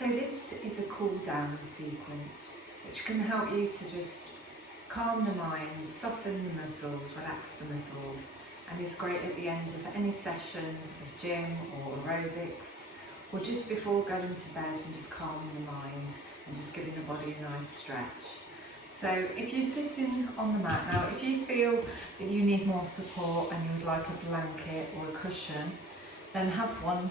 So this is a cool down sequence which can help you to just calm the mind, soften the muscles, relax the muscles, and is great at the end of any session of gym or aerobics, or just before going to bed and just calming the mind and just giving the body a nice stretch. So if you're sitting on the mat now, if you feel that you need more support and you would like a blanket or a cushion, then have one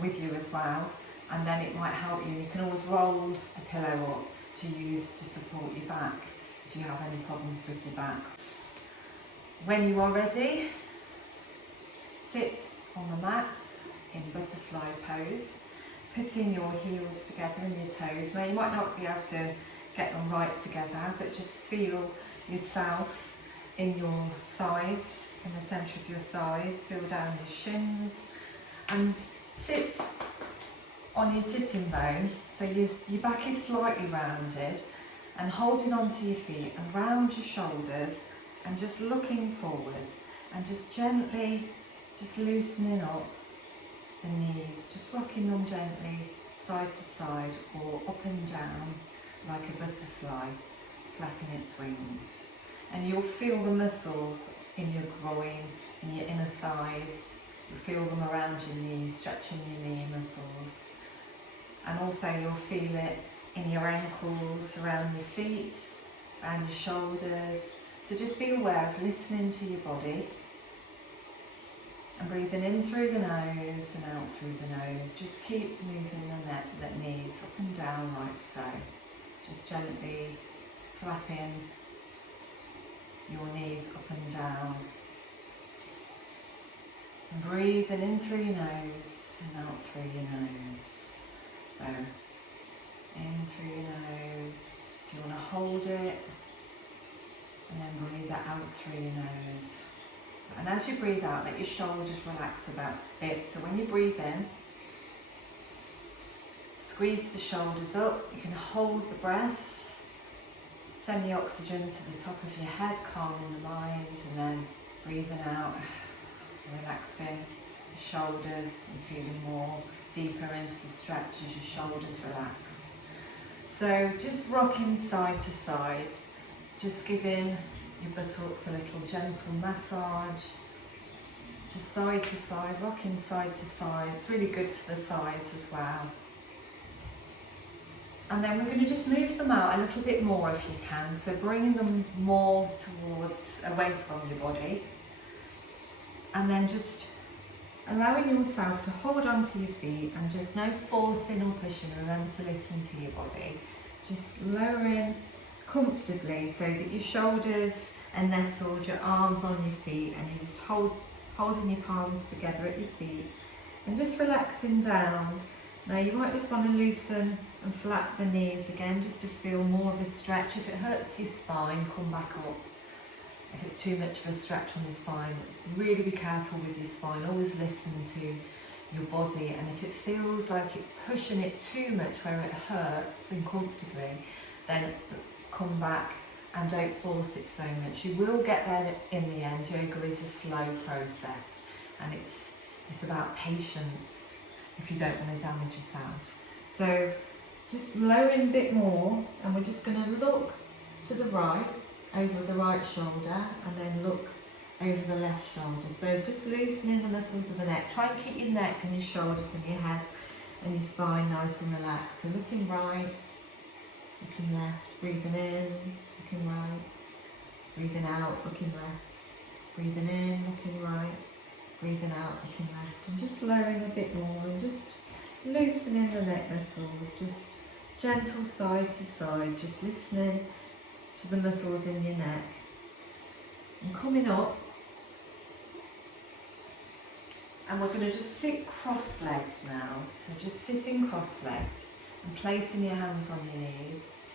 with you as well, and then it might help you. You can always roll a pillow up to use to support your back if you have any problems with your back. When you are ready, sit on the mat in butterfly pose, putting your heels together and your toes. Now you might not be able to get them right together, but just feel yourself in your thighs, in the centre of your thighs, feel down your shins, and sit on your sitting bone, so your back is slightly rounded, and holding onto your feet and round your shoulders and just looking forward and just gently just loosening up the knees, just rocking them gently side to side or up and down like a butterfly flapping its wings. And you'll feel the muscles in your groin, in your inner thighs. You'll feel them around your knees, stretching your knee muscles. And also you'll feel it in your ankles, around your feet, around your shoulders. So just be aware of listening to your body and breathing in through the nose and out through the nose. Just keep moving the knees up and down like so. Just gently flapping your knees up and down. And breathing in through your nose and out through your nose. So, in through your nose, if you want to hold it, and then breathe that out through your nose. And as you breathe out, let your shoulders relax a bit. So when you breathe in, squeeze the shoulders up. You can hold the breath, send the oxygen to the top of your head, calming the mind, and then breathing out, relaxing the shoulders and feeling more deeper into the stretch as your shoulders relax. So just rocking side to side, just giving your buttocks a little gentle massage, just side to side, rocking side to side. It's really good for the thighs as well. And then we're going to just move them out a little bit more if you can, so bringing them more towards, away from your body, and then just allowing yourself to hold onto your feet and just no forcing or pushing. Remember to listen to your body. Just lowering comfortably so that your shoulders are nestled, your arms on your feet, and you just holding your palms together at your feet and just relaxing down. Now you might just want to loosen and flap the knees again just to feel more of a stretch. If it hurts your spine, come back up. If it's too much of a stretch on your spine, really be careful with your spine. Always listen to your body, and if it feels like it's pushing it too much where it hurts uncomfortably, then come back and don't force it so much. You will get there in the end. Yoga is a slow process, and it's about patience if you don't want to damage yourself. So just lowering a bit more, and we're just going to look to the right, over the right shoulder, and then look over the left shoulder. So just loosening the muscles of the neck. Try and keep your neck and your shoulders and your head and your spine nice and relaxed. So looking right, looking left, breathing in, looking right, breathing out, looking left, breathing in, looking right, breathing out, looking left, and just lowering a bit more and just loosening the neck muscles, just gentle side to side, just listening to the muscles in your neck. And coming up, and we're going to just sit cross-legged now. So just sitting cross-legged and placing your hands on your knees.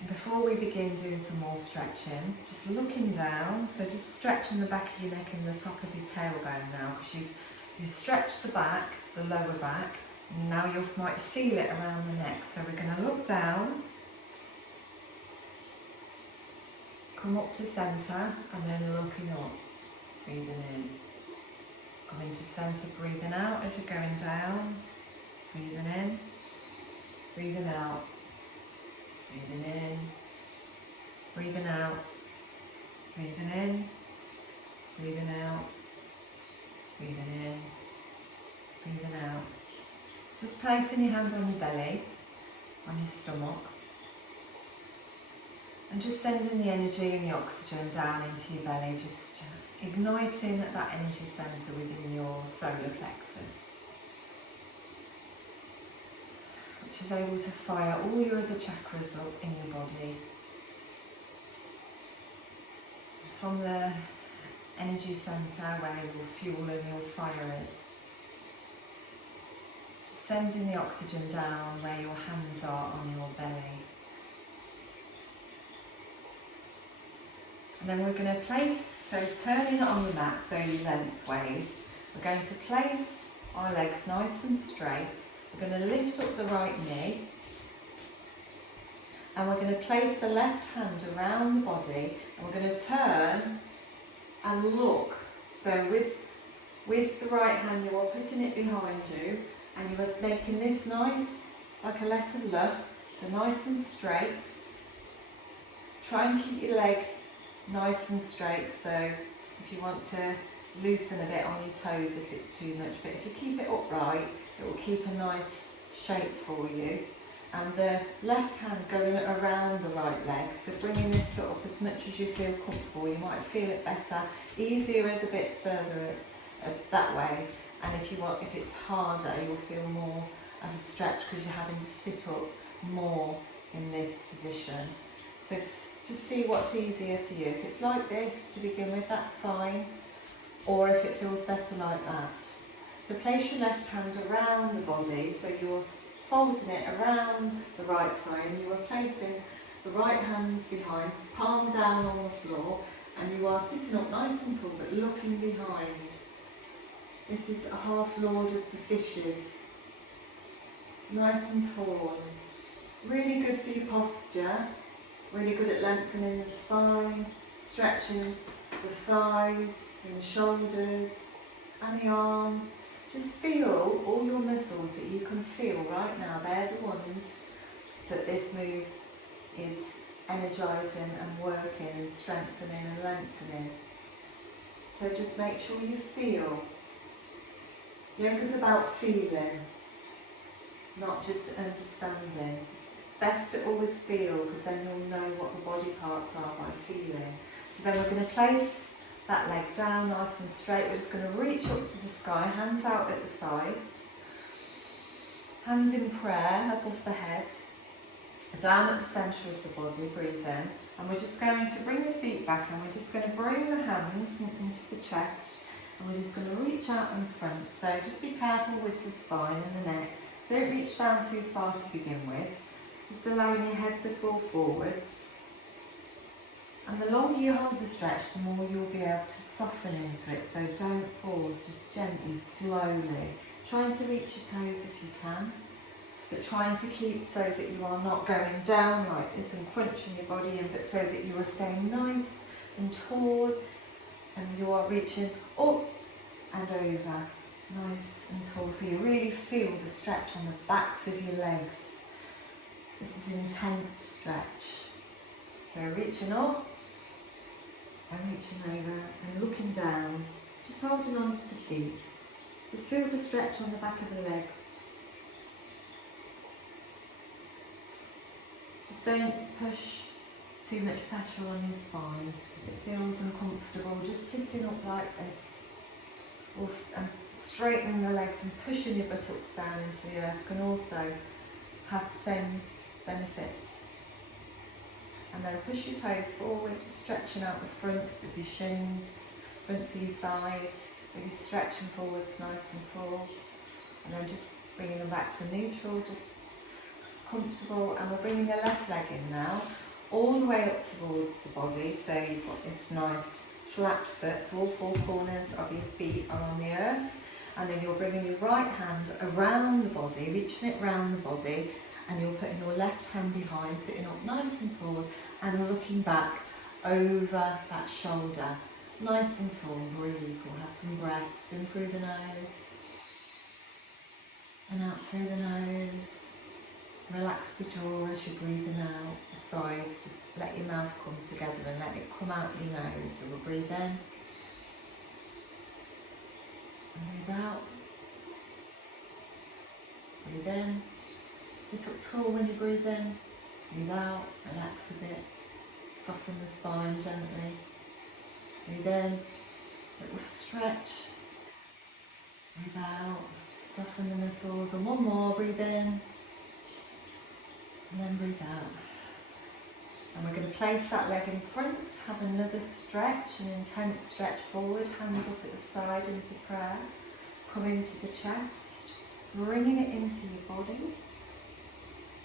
And before we begin doing some more stretching, just looking down, so just stretching the back of your neck and the top of your tailbone now, because you've stretched the back, the lower back, and now you might feel it around the neck. So we're going to look down, come up to centre, and then looking up, breathing in. Coming to centre, breathing out as you're going down, Breathing in, breathing out, breathing in, breathing out, breathing in, breathing out, breathing in, breathing out. Just placing your hand on your belly, on your stomach, and just sending the energy and the oxygen down into your belly, just igniting that energy centre within your solar plexus, which is able to fire all your other chakras up in your body. It's from the energy centre where your fuel and your fire is. Just sending the oxygen down where your hands are on your belly. And then we're going to place, so turning it on your mat, so lengthways, we're going to place our legs nice and straight. We're going to lift up the right knee, and we're going to place the left hand around the body, and we're going to turn and look. So with the right hand, you are putting it behind you, and you are making this nice, like a letter L, so nice and straight. Try and keep your leg nice and straight, so if you want to loosen a bit on your toes if it's too much, but if you keep it upright, it will keep a nice shape for you. And the left hand going around the right leg, so bringing this foot up as much as you feel comfortable. You might feel it better, easier is a bit further that way, and if it's harder, you'll feel more of a stretch because you're having to sit up more in this position. So just see what's easier for you. If it's like this to begin with, that's fine, or if it feels better like that. So place your left hand around the body, so you're folding it around the right thigh, and you are placing the right hand behind, palm down on the floor, and you are sitting up nice and tall but looking behind. This is a half lord of the fishes. Nice and tall. Really good for your posture. Really good at lengthening the spine, stretching the thighs and the shoulders and the arms. Just feel all your muscles that you can feel right now. They're the ones that this move is energising and working and strengthening and lengthening. So just make sure you feel. Yoga's about feeling, not just understanding. Best to always feel, because then you'll know what the body parts are by feeling. So then we're going to place that leg down nice and straight. We're just going to reach up to the sky, hands out at the sides, hands in prayer above the head, down at the centre of the body, breathe in, and we're just going to bring the feet back, and we're just going to bring the hands into the chest, and we're just going to reach out in front. So just be careful with the spine and the neck. Don't reach down too far to begin with. Just allowing your head to fall forwards. And the longer you hold the stretch, the more you'll be able to soften into it. So don't force, just gently, slowly. Trying to reach your toes if you can, but trying to keep so that you are not going down like this and crunching your body in, but so that you are staying nice and tall, and you are reaching up and over, nice and tall. So you really feel the stretch on the backs of your legs. This is intense stretch. So reaching up and reaching over and looking down, just holding on to the feet. Just feel the stretch on the back of the legs. Just don't push too much pressure on your spine. If it feels uncomfortable, just sitting up like this, or straightening the legs and pushing your buttocks down into the earth can also have the same benefits. And then push your toes forward, just stretching out the fronts of your shins, fronts of your thighs, really stretching forwards nice and tall. And then just bringing them back to neutral, just comfortable. And we're bringing the left leg in now, all the way up towards the body. So you've got this nice flat foot, so all four corners of your feet are on the earth. And then you're bringing your right hand around the body, reaching it around the body, and you're putting your left hand behind, sitting up nice and tall, and looking back over that shoulder. Nice and tall, breathe. We'll have some breaths in through the nose. and out through the nose. Relax the jaw as you're breathing out, the sides, just let your mouth come together and let it come out your nose. So we'll breathe in and breathe out. Breathe in, sit up tall when you breathe in, breathe out, relax a bit, soften the spine gently. Breathe in, little stretch, breathe out, just soften the muscles, and one more, breathe in, and then breathe out. And we're going to place that leg in front, have another stretch, an intense stretch forward, hands up at the side into prayer, come into the chest, bringing it into your body,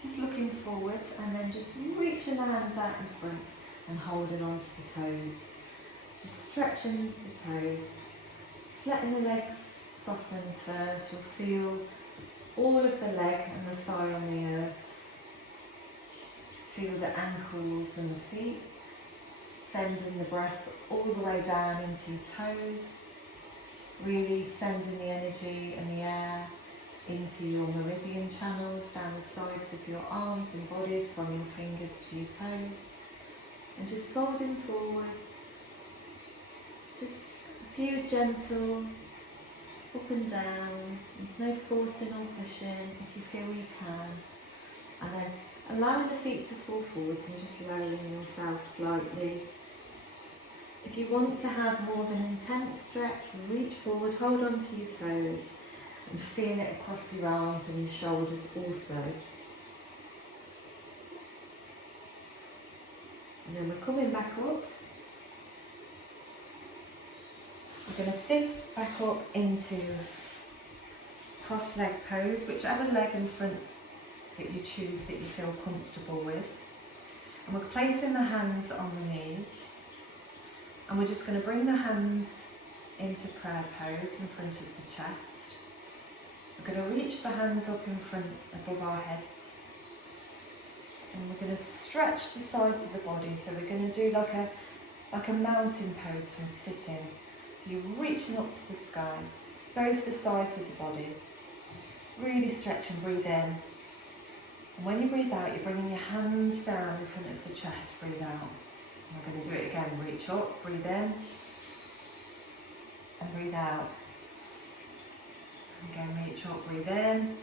just looking forwards, and then just reaching the hands out in front and holding on to the toes, just stretching the toes, just letting the legs soften first. You'll feel all of the leg and the thigh on the earth. Feel the ankles and the feet, sending the breath all the way down into your toes, really sending the energy and the air into your meridian channels, down the sides of your arms and bodies, from your fingers to your toes, and just folding forwards, just a few gentle up and down, no forcing or pushing if you feel you can, and then allowing the feet to fall forwards and just lowering yourself slightly. If you want to have more of an intense stretch, reach forward, hold on to your toes and feel it across your arms and your shoulders also. And then we're coming back up. We're going to sit back up into cross leg pose, whichever leg in front that you choose that you feel comfortable with. And we're placing the hands on the knees, and we're just going to bring the hands into prayer pose in front of the chest. We're going to reach the hands up in front above our heads, and we're going to stretch the sides of the body. So we're going to do like a mountain pose from sitting. So you're reaching up to the sky, both the sides of the bodies. Really stretch and breathe in. And when you breathe out, you're bringing your hands down in front of the chest. Breathe out. And we're going to do it again. Reach up, breathe in, and breathe out. And again, reach up, breathe in,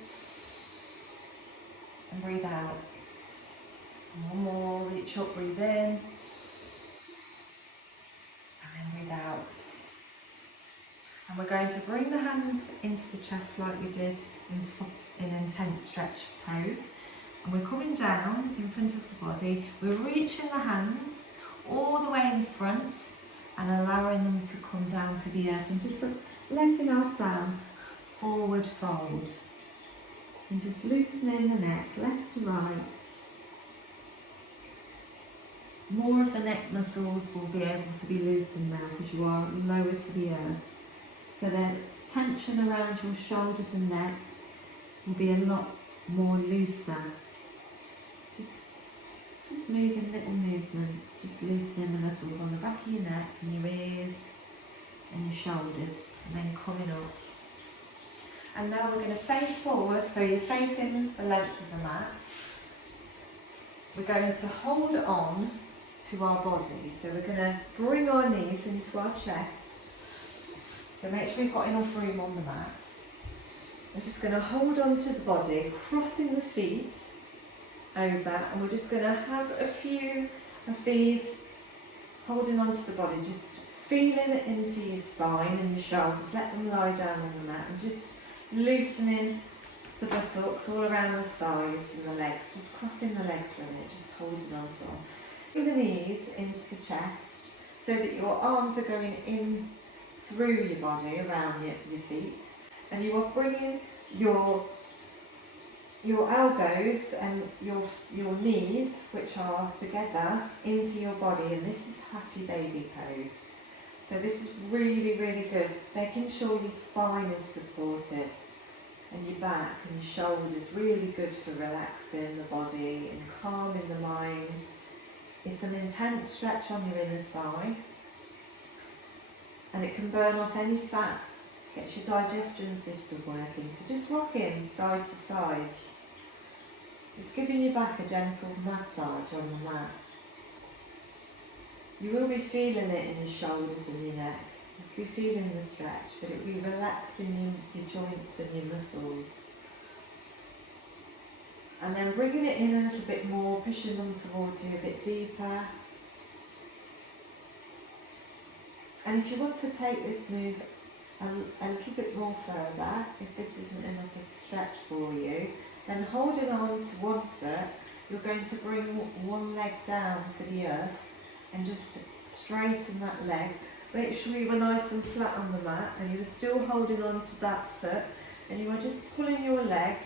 and breathe out. And one more, reach up, breathe in, and then breathe out. And we're going to bring the hands into the chest like we did in intense stretch pose. And we're coming down in front of the body. We're reaching the hands all the way in front and allowing them to come down to the earth, and just letting ourselves forward fold. And just loosening the neck, left to right. More of the neck muscles will be able to be loosened now because you are lower to the earth. So the tension around your shoulders and neck will be a lot more looser. Just moving little movements, just loosening the muscles on the back of your neck and your ears and your shoulders, and then coming up. And now we're going to face forward, so you're facing the length of the mat. We're going to hold on to our body, so we're going to bring our knees into our chest. So make sure you've got enough room on the mat. We're just going to hold on to the body, crossing the feet over, and we're just going to have a few of these holding on to the body, just feeling it into your spine and your shoulders. Let them lie down on the mat, and just loosening the buttocks all around the thighs and the legs, just crossing the legs from it, just holding on to them. Bring the knees into the chest so that your arms are going in through your body, around your feet, and you are bringing your elbows and your knees, which are together, into your body, and this is happy baby pose. So this is really, really good, making sure your spine is supported and your back and your shoulders, really good for relaxing the body and calming the mind. It's an intense stretch on your inner thigh, and it can burn off any fat Gets your digestion system working. So just rocking side to side. Just giving your back a gentle massage on the mat. You will be feeling it in your shoulders and your neck. You'll be feeling the stretch, but it will be relaxing your joints and your muscles. And then bringing it in a little bit more, pushing them towards you a bit deeper. And if you want to take this move a little bit more further, if this isn't enough of a stretch for you, then holding on to one foot, you're going to bring one leg down to the earth and just straighten that leg. Make sure you are nice and flat on the mat and you are still holding on to that foot, and you are just pulling your leg,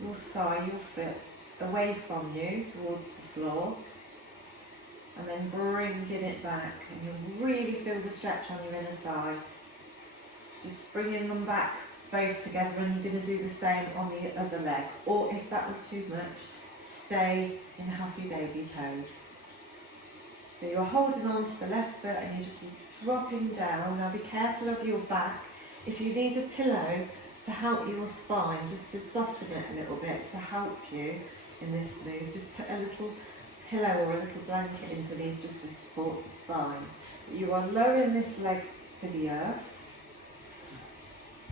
your thigh, your foot away from you towards the floor, and then bringing it back, and you'll really feel the stretch on your inner thigh. Just bringing them back both together, and you're going to do the same on the other leg, or if that was too much, stay in happy baby pose. So you're holding on to the left foot and you're just dropping down. Now be careful of your back. If you need a pillow to help your spine, just to soften it a little bit, to help you in this move, just put a little pillow or a little blanket into these just to support the spine. You are lowering this leg to the earth,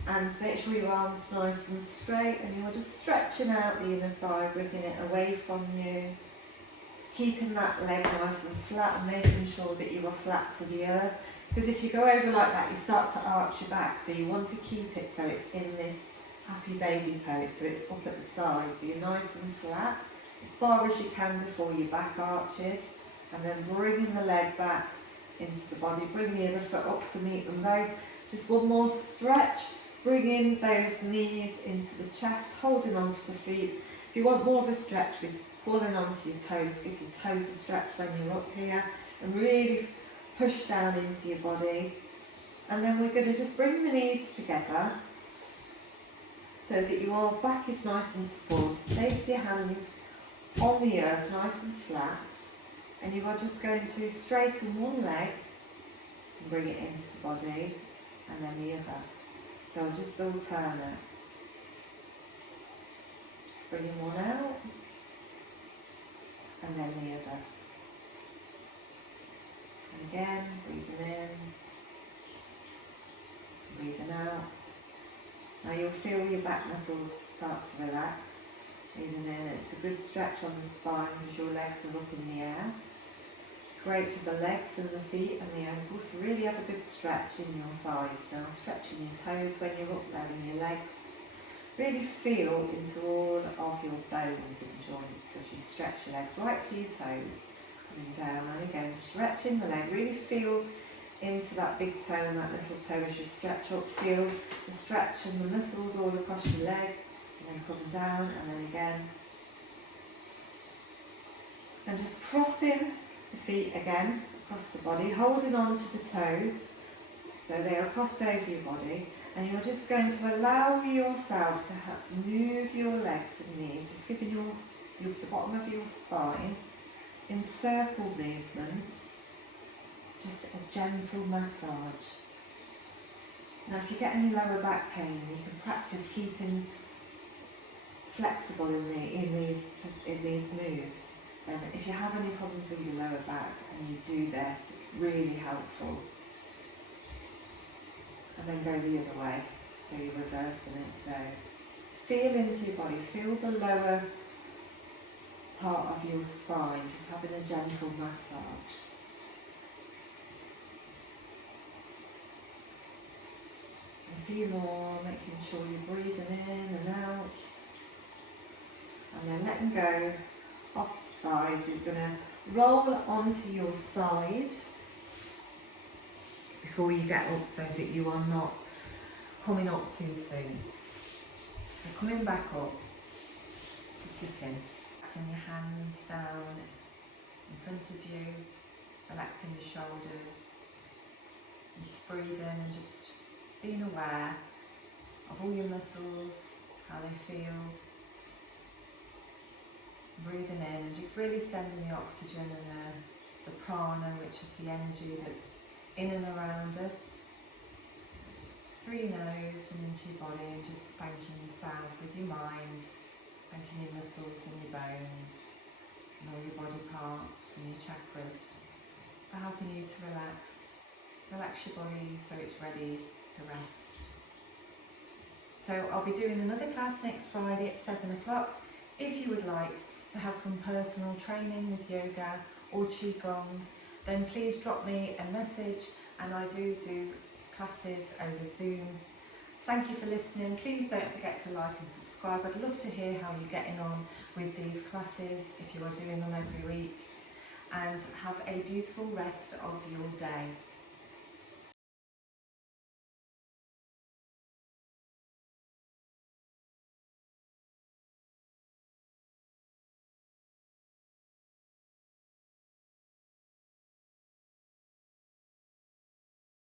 and make sure your arms nice and straight, and you are just stretching out the inner thigh, bringing it away from you, keeping that leg nice and flat and making sure that you are flat to the earth. Because if you go over like that, you start to arch your back, so you want to keep it so it's in this happy baby pose, so it's up at the side, so you're nice and flat as far as you can before your back arches, and then bringing the leg back into the body, bring the other foot up to meet them both. Just one more stretch, bringing those knees into the chest, holding onto the feet. If you want more of a stretch with falling onto your toes, give your toes a stretch when you're up here, and really push down into your body. And then we're going to just bring the knees together so that your back is nice and supported. Place your hands on the earth, nice and flat, and you are just going to straighten one leg and bring it into the body, and then the other. So I'll just alternate. Just bringing one out, and then the other. And again, breathing in, breathing out. Now you'll feel your back muscles start to relax. Breathing in, it's a good stretch on the spine because your legs are up in the air. Great for the legs and the feet and the ankles. So really have a good stretch in your thighs now, stretching your toes when you're up there in your legs. Really feel into all of your bones and joints as you stretch your legs right to your toes. Coming down, and again stretching the leg. Really feel into that big toe and that little toe as you stretch up. Feel the stretch and the muscles all across your leg, and then come down, and then again. And just crossing the feet again across the body, holding on to the toes so they are crossed over your body, and you're just going to allow yourself to move your legs and knees, just giving the bottom of your spine in circle movements, just a gentle massage. Now if you get any lower back pain, you can practice keeping flexible in these moves. If you have any problems with your lower back and you do this, it's really helpful. And then go the other way, so you're reversing it. So feel into your body, feel the lower part of your spine, just having a gentle massage. And a few more, making sure you're breathing in and out. And then letting go of the thighs. You're going to roll onto your side before you get up, so that you are not coming up too soon. So coming back up to sitting, relaxing your hands down in front of you, relaxing your shoulders, and just breathing and just being aware of all your muscles, how they feel. Breathing in and just really sending the oxygen and the prana, which is the energy that's in and around us, through your nose and into your body, and just thanking yourself with your mind, thanking your muscles and your bones and all your body parts and your chakras for helping you to relax. Relax your body so it's ready to rest. So I'll be doing another class next Friday at 7 o'clock. If you would like to have some personal training with yoga or qigong, then please drop me a message, and I do classes over Zoom. Thank you for listening. Please don't forget to like and subscribe. I'd love to hear how you're getting on with these classes, if you are doing them every week. And have a beautiful rest of your day.